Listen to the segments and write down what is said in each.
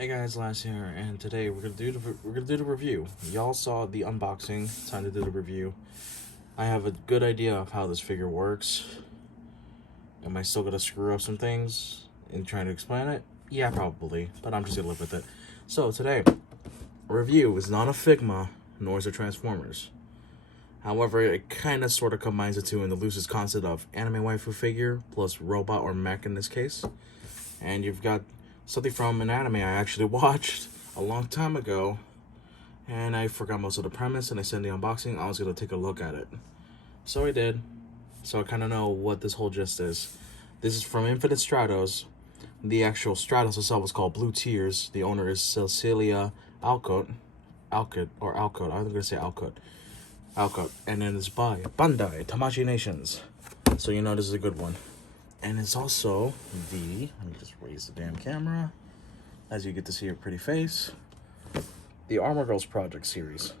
Hey guys, Last here, and today we're gonna do the review. Y'all saw the unboxing. Time to do the review. I have a good idea of how this figure works. Am I still gonna screw up some things in trying to explain it? Yeah, probably, but I'm just gonna live with it. So today, review is not a Figma, nor is it Transformers. However, it kind of sort of combines the two in the loosest concept of anime waifu figure plus robot or mech in this case. And you've got something from an anime I actually watched a long time ago, and I forgot most of the premise, and I said in the unboxing I was going to take a look at it. So I did. So I kind of know what this whole gist is. This is from Infinite Stratos. The actual Stratos itself was called Blue Tears. The owner is Cecilia Alcott. Alcott. I'm going to say Alcott. Alcott. And then it's by Bandai Tamashi Nations. So you know this is a good one. And it's also let me just raise the damn camera, as you get to see her pretty face, the Armor Girls Project series.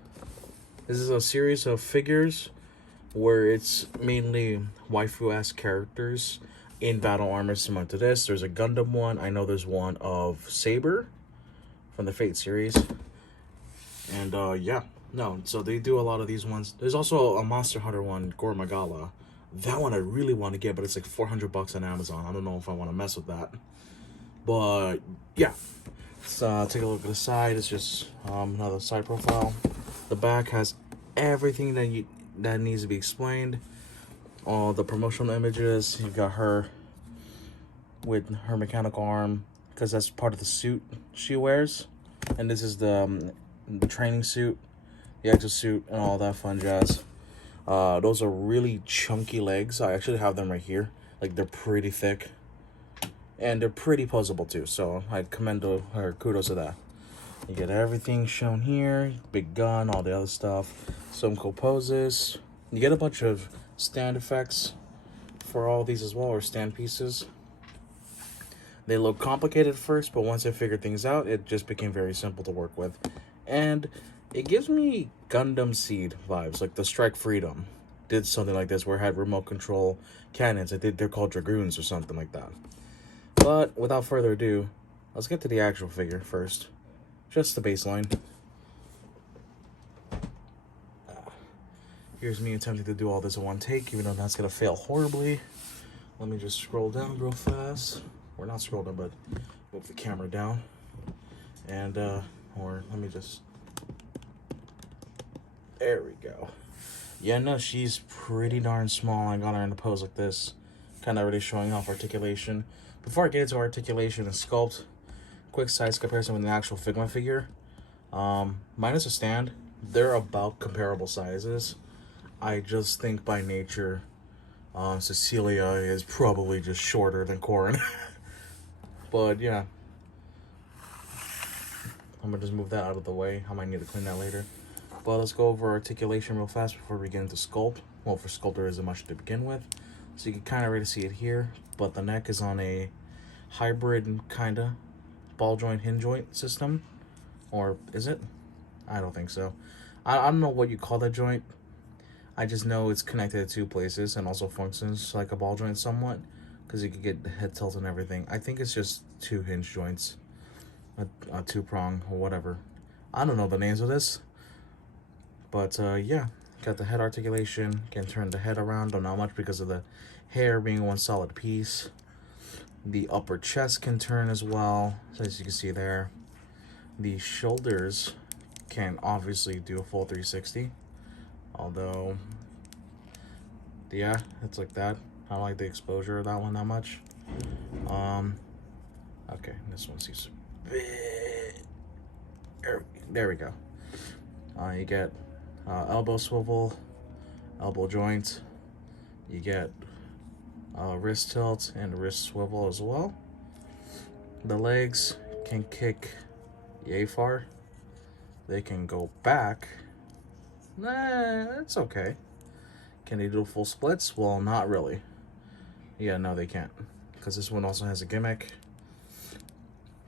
This is a series of figures where it's mainly waifu-esque characters in battle armor similar to this. There's a Gundam one. I know there's one of Saber from the Fate series. And yeah, no, so they do a lot of these ones. There's also a Monster Hunter one, Gore Magala. That one I really want to get, but it's like $400 on Amazon. I don't know if I want to mess with that. But yeah, let's take a look at the side. It's just another side profile. The back has everything that needs to be explained. All the promotional images. You've got her with her mechanical arm, because that's part of the suit she wears. And this is the training suit, the exosuit, and all that fun jazz. Those are really chunky legs. I actually have them right here. Like, they're pretty thick. And they're pretty posable too. So I commend her, kudos to that. You get everything shown here. Big gun, all the other stuff. Some cool poses. You get a bunch of stand effects for all these as well, or stand pieces. They look complicated at first, but once I figured things out, it just became very simple to work with. And it gives me Gundam Seed vibes, like the Strike Freedom did something like this, where it had remote control cannons. They're called Dragoons or something like that. But without further ado, let's get to the actual figure first. Just the baseline. Here's me attempting to do all this in one take, even though that's gonna fail horribly. Let me just scroll down real fast. Or not scroll down, but move the camera down. And, or let me just... There we go. Yeah, no, she's pretty darn small. I got her in a pose like this. Kind of already showing off articulation. Before I get into articulation and sculpt, quick size comparison with an actual Figma figure. Minus a stand, they're about comparable sizes. I just think by nature, Cecilia is probably just shorter than Corin. But yeah. I'm gonna just move that out of the way. I might need to clean that later. But let's go over articulation real fast before we get into sculpt. Well, for sculpt there isn't much to begin with. So you can kind of already see it here. But the neck is on a hybrid kind of ball joint hinge joint system. Or is it? I don't think so. I don't know what you call that joint. I just know it's connected to two places and also functions like a ball joint somewhat. Because you can get the head tilt and everything. I think it's just two hinge joints. A two-prong or whatever. I don't know the names of this. But yeah, got the head articulation. Can turn the head around, though not much because of the hair being one solid piece. The upper chest can turn as well, so as you can see there. The shoulders can obviously do a full 360. Although, yeah, it's like that. I don't like the exposure of that one that much. Okay, this one seems a bit... There we go. You get elbow swivel, elbow joint. You get wrist tilt and wrist swivel as well. The legs can kick yay far. They can go back. Nah, it's okay. Can they do full splits? Well, not really. Yeah, no, they can't. Because this one also has a gimmick.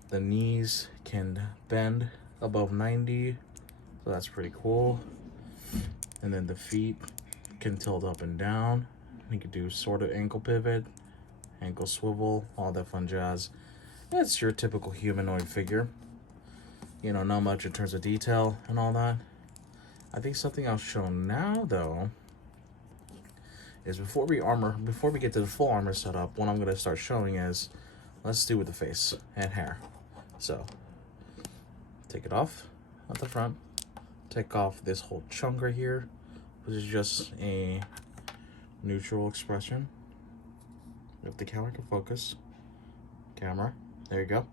The knees can bend above 90. So that's pretty cool. And then the feet can tilt up and down. You can do sort of ankle pivot, ankle swivel, all that fun jazz. It's your typical humanoid figure. You know, not much in terms of detail and all that. I think something I'll show now, though, is before we get to the full armor setup, what I'm going to start showing is, let's do with the face and hair. So, take it off at the front. Take off this whole chunk right here, which is just a neutral expression. If the camera can focus. Camera. There you go.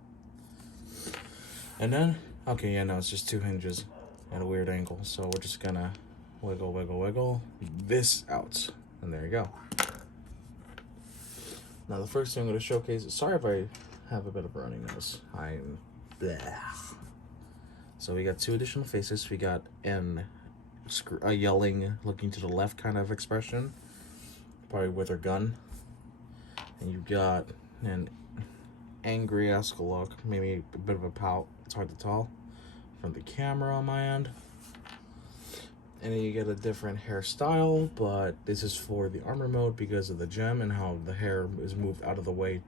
And then, okay, yeah, no, it's just two hinges at a weird angle. So we're just gonna wiggle, wiggle, wiggle this out. And there you go. Now the first thing I'm gonna showcase is, sorry if I have a bit of a runny nose. I'm bleh. So we got two additional faces. We got a yelling, looking to the left kind of expression, probably with her gun. And you've got an angry-esque look, maybe a bit of a pout. It's hard to tell from the camera on my end. And then you get a different hairstyle, but this is for the armor mode because of the gem and how the hair is moved out of the way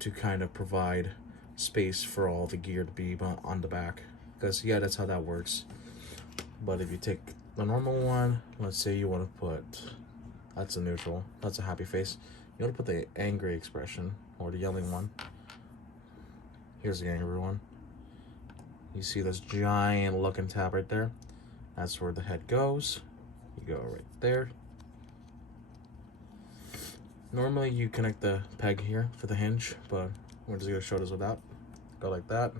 to kind of provide space for all the gear to be on the back. Because, yeah, that's how that works. But if you take the normal one, let's say you want to put, that's a neutral, that's a happy face. You want to put the angry expression, or the yelling one. Here's the angry one. You see this giant looking tab right there? That's where the head goes. You go right there. Normally you connect the peg here for the hinge, but we're just gonna show this without. Go like that.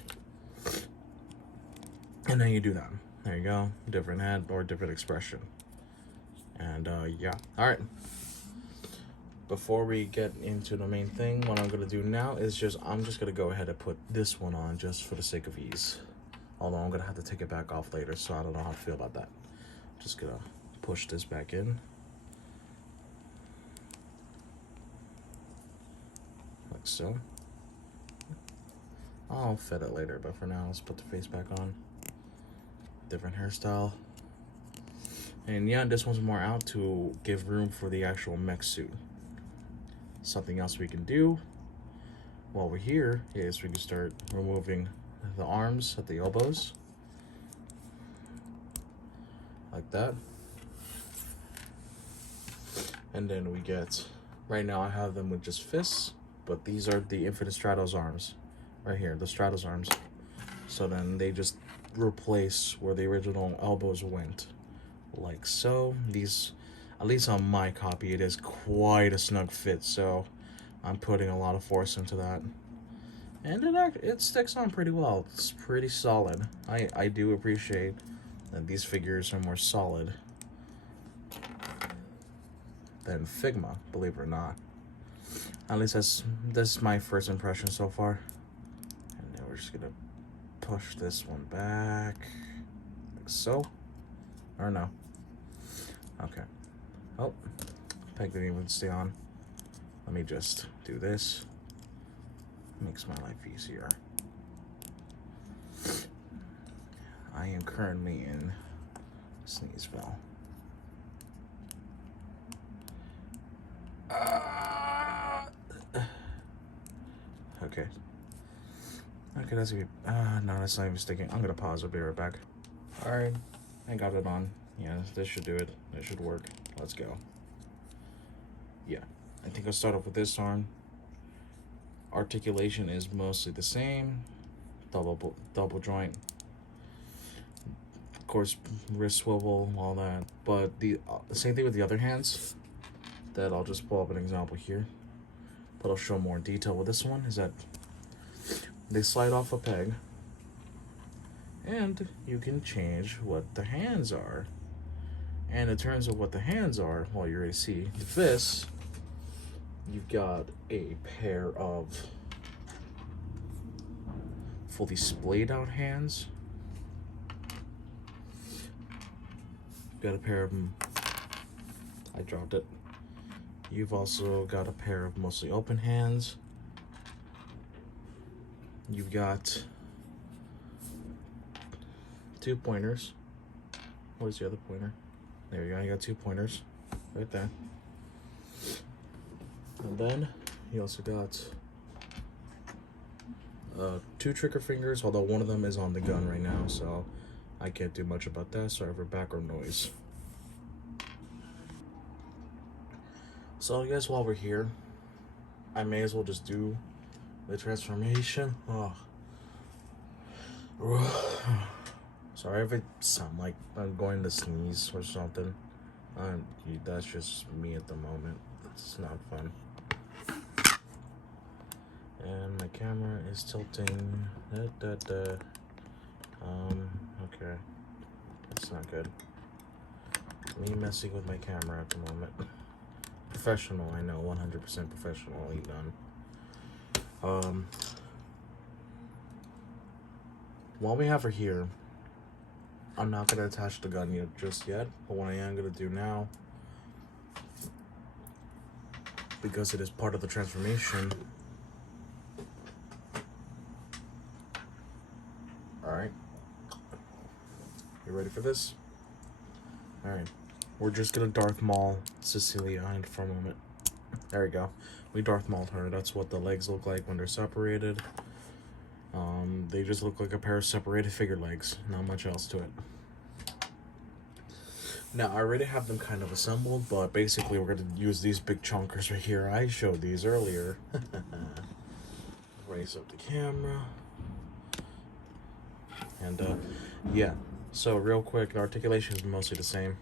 And then you do that. There you go. Different head or different expression. And yeah. Alright. Before we get into the main thing, what I'm gonna do now is I'm just gonna go ahead and put this one on just for the sake of ease. Although I'm gonna have to take it back off later, so I don't know how to feel about that. Just gonna push this back in. Like so. I'll fit it later, but for now, let's put the face back on. Different hairstyle. And yeah, this one's more out to give room for the actual mech suit. Something else we can do while we're here is we can start removing the arms at the elbows. Like that. And then we get, right now I have them with just fists, but these are the Infinite Stratos arms. Right here, the Stratos arms. So then they just replace where the original elbows went. Like so. These, at least on my copy, it is quite a snug fit, so I'm putting a lot of force into that. And it sticks on pretty well. It's pretty solid. I do appreciate that these figures are more solid than Figma, believe it or not. At least that's my first impression so far. And then we're just gonna push this one back, like so. Or no. Okay. Oh, peg didn't even stay on. Let me just do this. Makes my life easier. I am currently in Sneezeville. Okay. Okay, that's gonna be, no, that's not even sticking. I'm gonna pause, I'll be right back. Alright, I got it on. Yeah, this should do it. This should work. Let's go. Yeah, I think I'll start off with this arm. Articulation is mostly the same. Double joint. Of course, wrist swivel, all that. But the same thing with the other hands. That I'll just pull up an example here. But I'll show more detail with this one. Is that they slide off a peg. And you can change what the hands are. And in terms of what the hands are, well, you already see the fists. You've got a pair of fully splayed out hands. You've got a pair of them. I dropped it. You've also got a pair of mostly open hands. You've got 2 pointers. Where's the other pointer? There you go. You got 2 pointers right there. And then you also got 2 trigger fingers, although one of them is on the gun right now, so I can't do much about that. Sorry for background noise. So I guess while we're here, I may as well just do the transformation. Oh. Sorry if it sound like I'm going to sneeze or something. That's just me at the moment. It's not fun. And my camera is tilting. Okay. That's not good. Me messing with my camera at the moment. Professional, I know, 100% professionally done. While we have her here, I'm not gonna attach the gun just yet, but what I am gonna do now, because it is part of the transformation. Alright. You ready for this? Alright. We're just gonna Darth Maul Cecilia for a moment. There we go. We Darth Mauled her. That's what the legs look like when they're separated. They just look like a pair of separated figure legs. Not much else to it. Now, I already have them kind of assembled, but basically we're going to use these big chunkers right here. I showed these earlier. Raise up the camera. And, yeah. So, real quick, the articulation is mostly the same.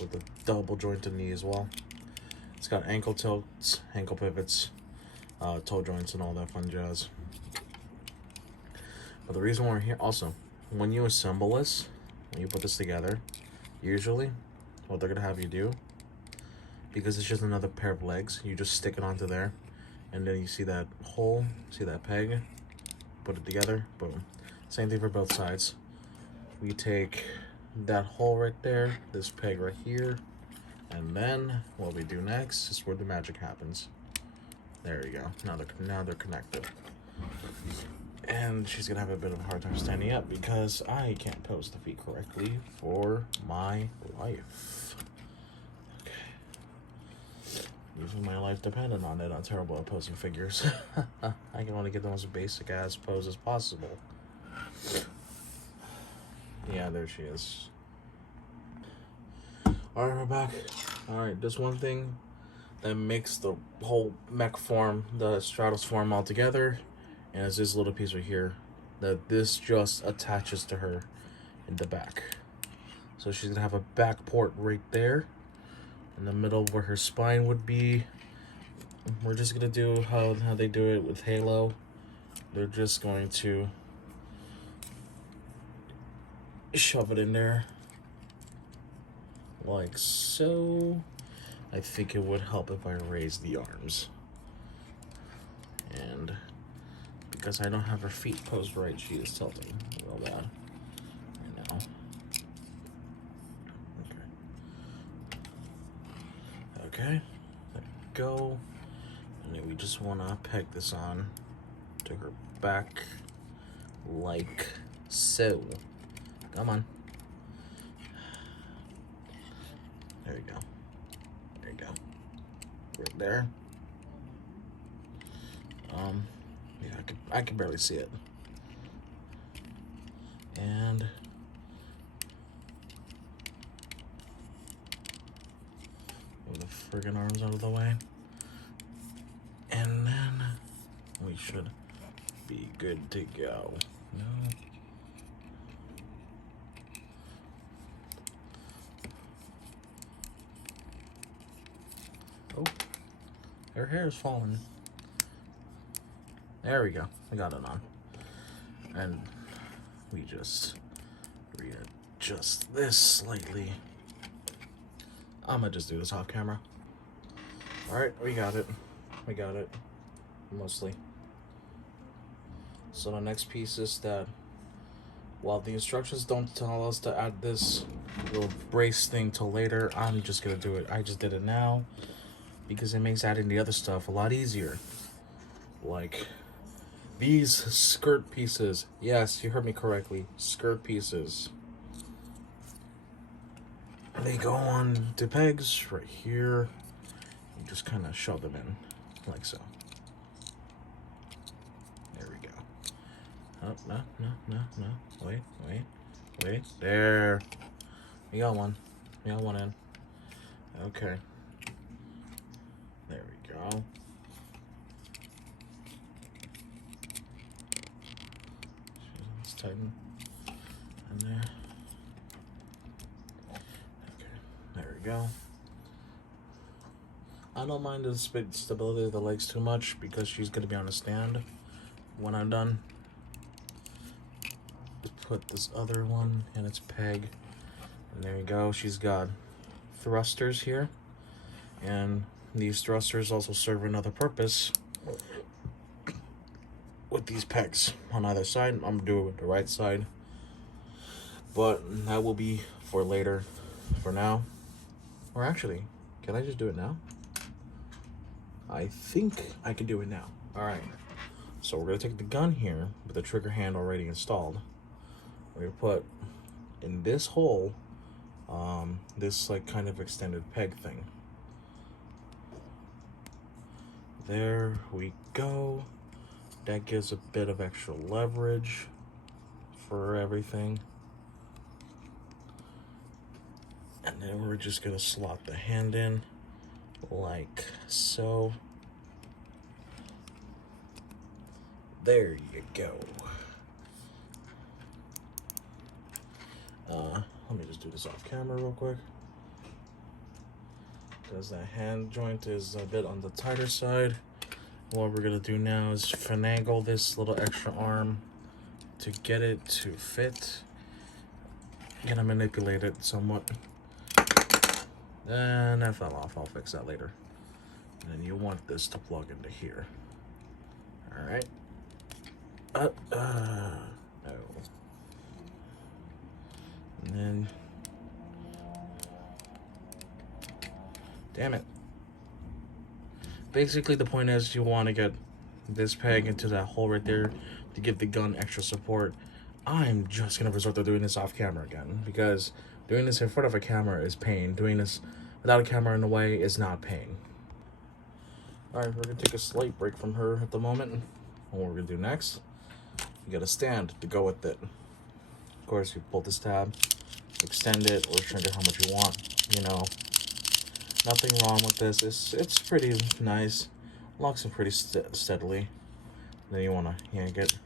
With the double jointed knee as well. It's got ankle tilts, ankle pivots, toe joints, and all that fun jazz. But the reason we're here, also, when you assemble this, when you put this together, usually what they're gonna have you do, because it's just another pair of legs, you just stick it onto there, and then you see that hole, see that peg, put it together, boom. Same thing for both sides. We take that hole right there, this peg right here, and then what we do next is where the magic happens. There you go. Now they're connected. And she's gonna have a bit of a hard time standing up because I can't pose the feet correctly for my life. Okay. Even my life depended on it. I'm terrible at posing figures. I can only get the most basic ass pose as possible. Yeah, there she is. Alright, we're back. Alright, there's one thing that makes the whole mech form, the Stratos form all together. And it's this little piece right here that this just attaches to her in the back. So she's gonna have a back port right there in the middle where her spine would be. We're just gonna do how they do it with Halo. They're just going to shove it in there like so. I think it would help if I raise the arms. And because I don't have her feet posed right, she is tilting real bad right now. Okay, let go. And then we just want to peg this on to her back like so. Come on. There you go. There you go. Right there. Yeah, I can barely see it. And move the friggin' arms out of the way. And then we should be good to go. No. Oh, her hair is falling. There we go. I got it on. And we just readjust this slightly. I'm gonna just do this off camera. Alright, we got it. We got it. Mostly. So the next piece is that while the instructions don't tell us to add this little brace thing till later, I'm just gonna do it. I just did it now because it makes adding the other stuff a lot easier. Like these skirt pieces. Yes, you heard me correctly. Skirt pieces. They go on to pegs right here. You just kind of shove them in like so. Oh, no. Wait. There. We got one. We got one in. Okay. There we go. Let's tighten. And there. Okay. There we go. I don't mind the stability of the legs too much because she's going to be on a stand when I'm done. Put this other one in its peg. And there you go. She's got thrusters here. And these thrusters also serve another purpose with these pegs on either side. I'm going to do it with the right side. But that will be for later. For now. Or actually, can I just do it now? I think I can do it now. Alright. So we're going to take the gun here with the trigger hand already installed. We're going to put in this hole this like kind of extended peg thing. There we go. That gives a bit of extra leverage for everything. And then we're just going to slot the hand in like so. There you go. Let me just do this off camera real quick. Because that hand joint is a bit on the tighter side. What we're gonna do now is finagle this little extra arm to get it to fit. Gonna manipulate it somewhat. And that fell off, I'll fix that later. And then you want this to plug into here. Alright. No. And then, damn it. Basically, the point is you want to get this peg into that hole right there to give the gun extra support. I'm just going to resort to doing this off camera again because doing this in front of a camera is pain. Doing this without a camera in the way is not pain. Alright, we're going to take a slight break from her at the moment. And what we're going to do next, you get a stand to go with it. Of course, you pull this tab, extend it, or shrink it how much you want. You know, nothing wrong with this. It's pretty nice. Locks in pretty steadily. Then you want to yank it.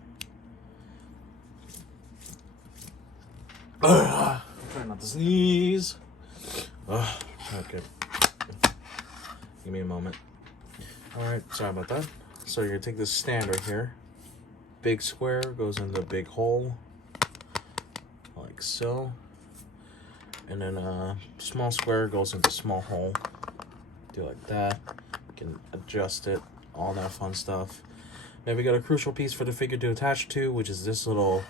Try not to sneeze. Okay. Give me a moment. Alright, sorry about that. So you're going to take this stand right here. Big square goes in the big hole. Like so. And then a small square goes into small hole. Do like that. You can adjust it. All that fun stuff. Then we got a crucial piece for the figure to attach to, which is this little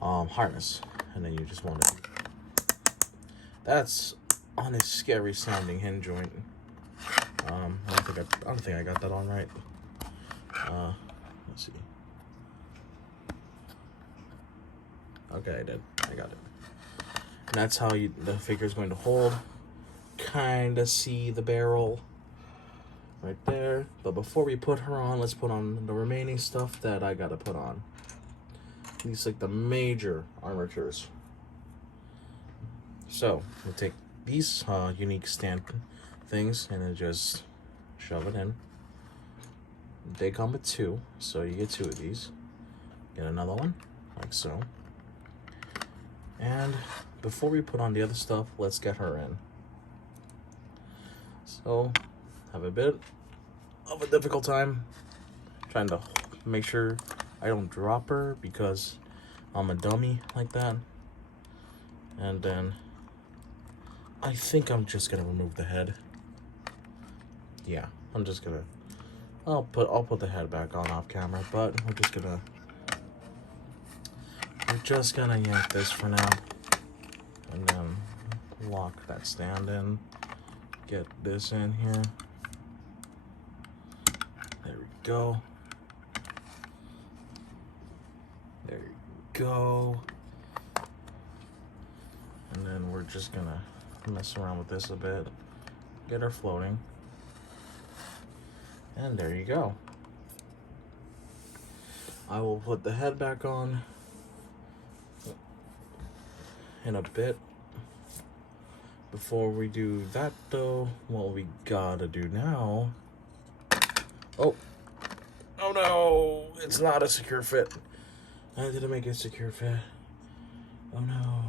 harness. And then you just want to... That's on a scary sounding hinge joint. I don't think I got that on right. Let's see. Okay, I did. I got it. And that's how the figure is going to hold. Kinda see the barrel right there. But before we put her on, let's put on the remaining stuff that I gotta put on. These like the major armatures. So we'll take these unique stand things and then just shove it in. They come with two, so you get two of these. Get another one, like so. And before we put on the other stuff, let's get her in. So, have a bit of a difficult time trying to make sure I don't drop her because I'm a dummy like that. And then I think I'm just gonna remove the head. Yeah, I'm just gonna I'll put the head back on off camera, but we're just gonna yank this for now. And then lock that stand in. Get this in here. There we go. There you go. And then we're just gonna mess around with this a bit. Get her floating. And there you go. I will put the head back on in a bit. Before we do that though, what we gotta do now... Oh no, it's not a secure fit. I didn't make it a secure fit. Oh no.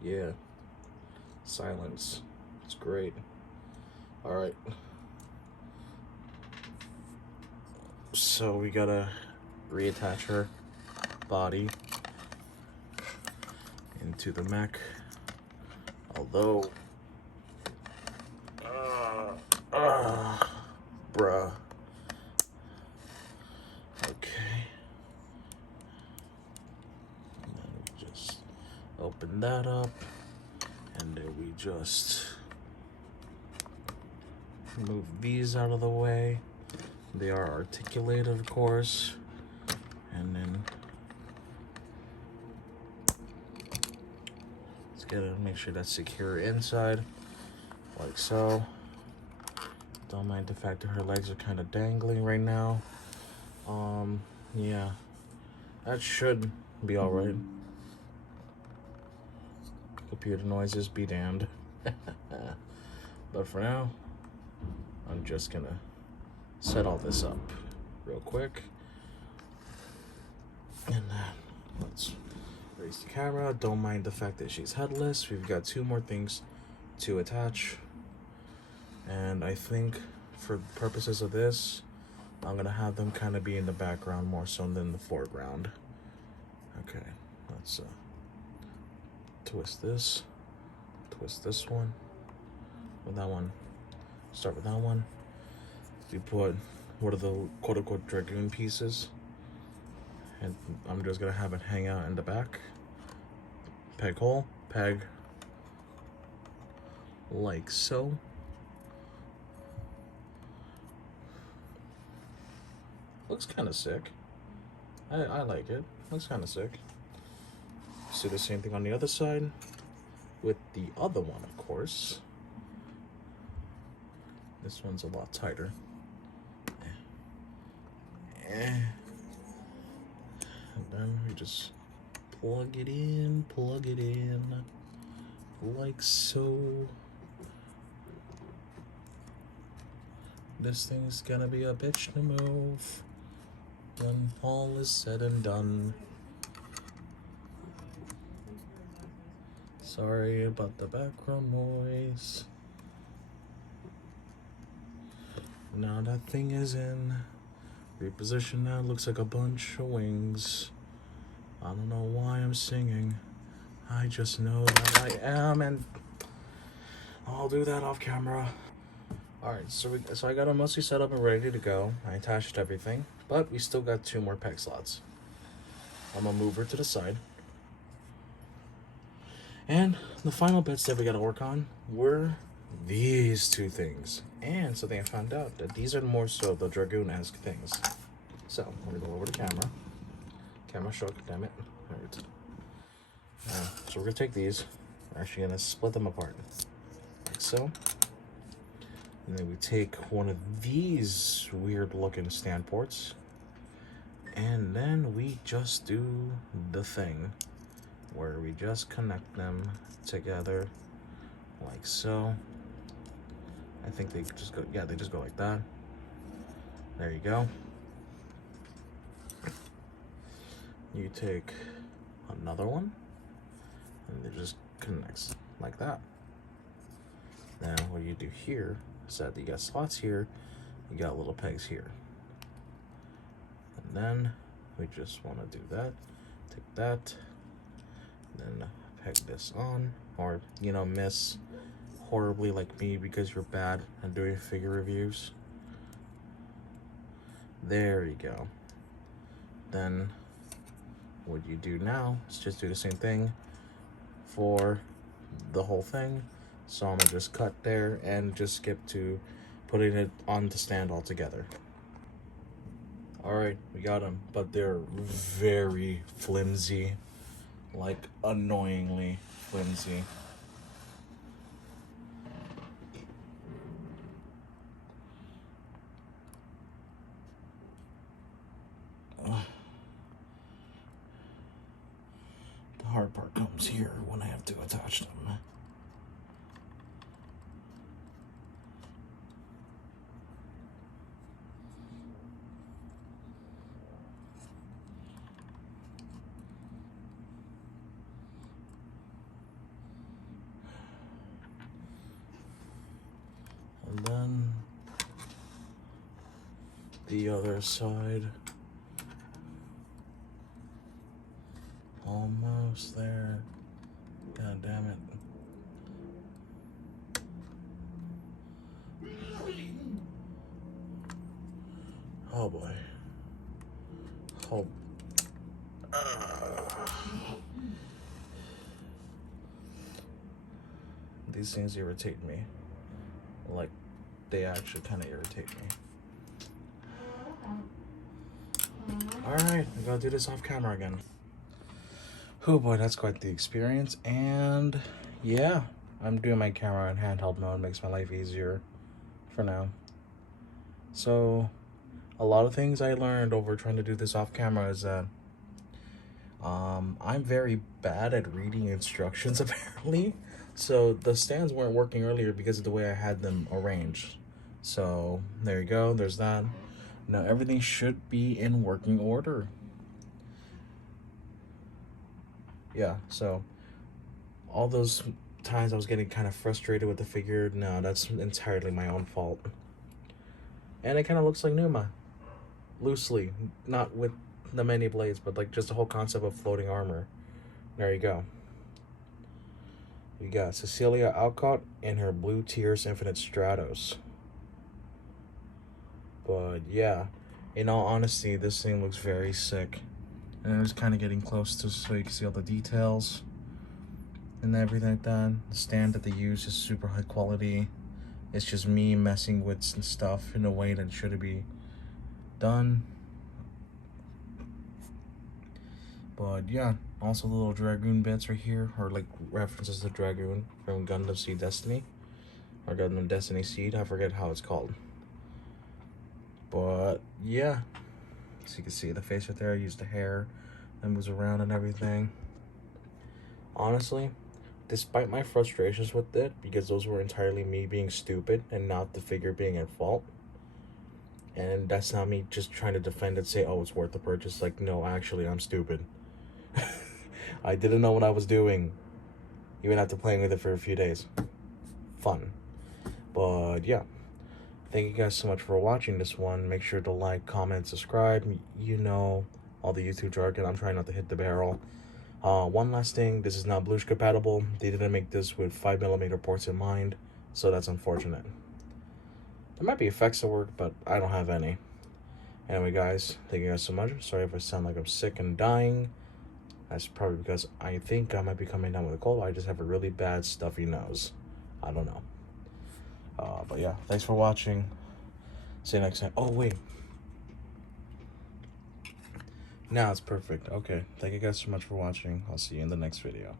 Yeah. Silence. It's great. Alright. So we gotta reattach her body into the mech. Although... bruh. Okay. And then we just open that up. And then we just move these out of the way. They are articulated, of course. And then let's get it, make sure that's secure inside, like so. Don't mind the fact that her legs are kind of dangling right now. Yeah, that should be all right. Computer noises be damned. But for now, I'm just gonna set all this up real quick. And then let's raise the camera. Don't mind the fact that she's headless. We've got 2 more things to attach. And I think for purposes of this, I'm gonna have them kind of be in the background more so than the foreground. Okay, let's twist this one, with that one. Start with that one. We put, what are the quote-unquote Dragoon pieces, and I'm just gonna have it hang out in the back. Peg hole, peg, like so. Looks kind of sick. I like it. Looks kind of sick. Let's do the same thing on the other side with the other one, of course. This one's a lot tighter. And then we just plug it in, like so. This thing's gonna be a bitch to move when all is said and done. Sorry about the background noise. Now that thing is in. Reposition now, looks like a bunch of wings. I don't know why I'm singing. I just know that I am, and I'll do that off camera. Alright, so I got it mostly set up and ready to go. I attached everything, but we still got 2 more peg slots. I'm gonna move her to the side. And the final bits that we gotta work on were these 2 things. And something I found out that these are more so the Dragoon-esque things. So I'm gonna go over the camera. Camera shook, damn it. Alright. So we're gonna take these. We're actually gonna split them apart. Like so. And then we take one of these weird looking stand ports. And then we just do the thing where we just connect them together like so. I think they just go, yeah, they just go like that. There you go. You take another one and it just connects like that. Now what you do here is that you got slots here, you got little pegs here. And then we just want to do that. Take that, then peg this on, or miss horribly like me because you're bad at doing figure reviews. There you go. Then what you do now is just do the same thing for the whole thing. So I'm gonna just cut there and just skip to putting it on the stand altogether. Alright, we got them, but they're very flimsy. Like, annoyingly flimsy. The hard part comes here when I have to attach them. And then the other side. Almost there. God damn it. Oh boy. Oh. These things irritate me. Like, they actually kind of irritate me. Alright, I gotta do this off camera again. Oh boy, that's quite the experience. And yeah, I'm doing my camera in handheld mode. Makes my life easier for now. So, a lot of things I learned over trying to do this off camera is that I'm very bad at reading instructions apparently. So the stands weren't working earlier because of the way I had them arranged. So there you go, there's that. Now everything should be in working order. Yeah, so all those times I was getting kind of frustrated with the figure, no, that's entirely my own fault. And it kind of looks like Numa, loosely, not with the many blades, but like just the whole concept of floating armor. There you go. We got Cecilia Alcott in her Blue Tears Infinite Stratos. But yeah, in all honesty, this thing looks very sick. And I was kind of getting close to so you can see all the details and everything like that. The stand that they use is super high quality. It's just me messing with some stuff in a way that should be done. But yeah, also the little Dragoon bits right here are like references to Dragoon from Gundam Seed Destiny. Or Gundam Destiny Seed, I forget how it's called. But yeah, so you can see the face right there. I used the hair that moves around and everything. Honestly, despite my frustrations with it, because those were entirely me being stupid and not the figure being at fault, and that's not me just trying to defend it, say, oh, it's worth the purchase. Like, no, actually, I'm stupid. I didn't know what I was doing, even after playing with it for a few days. Fun. But yeah, thank you guys so much for watching this one. Make sure to like, comment, subscribe. You know all the YouTube jargon. I'm trying not to hit the barrel. One last thing, this is not Blush compatible. They didn't make this with 5mm ports in mind, so that's unfortunate. There might be effects that work, but I don't have any. Anyway guys, thank you guys so much. Sorry if I sound like I'm sick and dying. That's probably because I think I might be coming down with a cold. I just have a really bad stuffy nose. I don't know. But yeah, thanks for watching. See you next time. Oh wait. Now it's perfect. Okay, thank you guys so much for watching. I'll see you in the next video.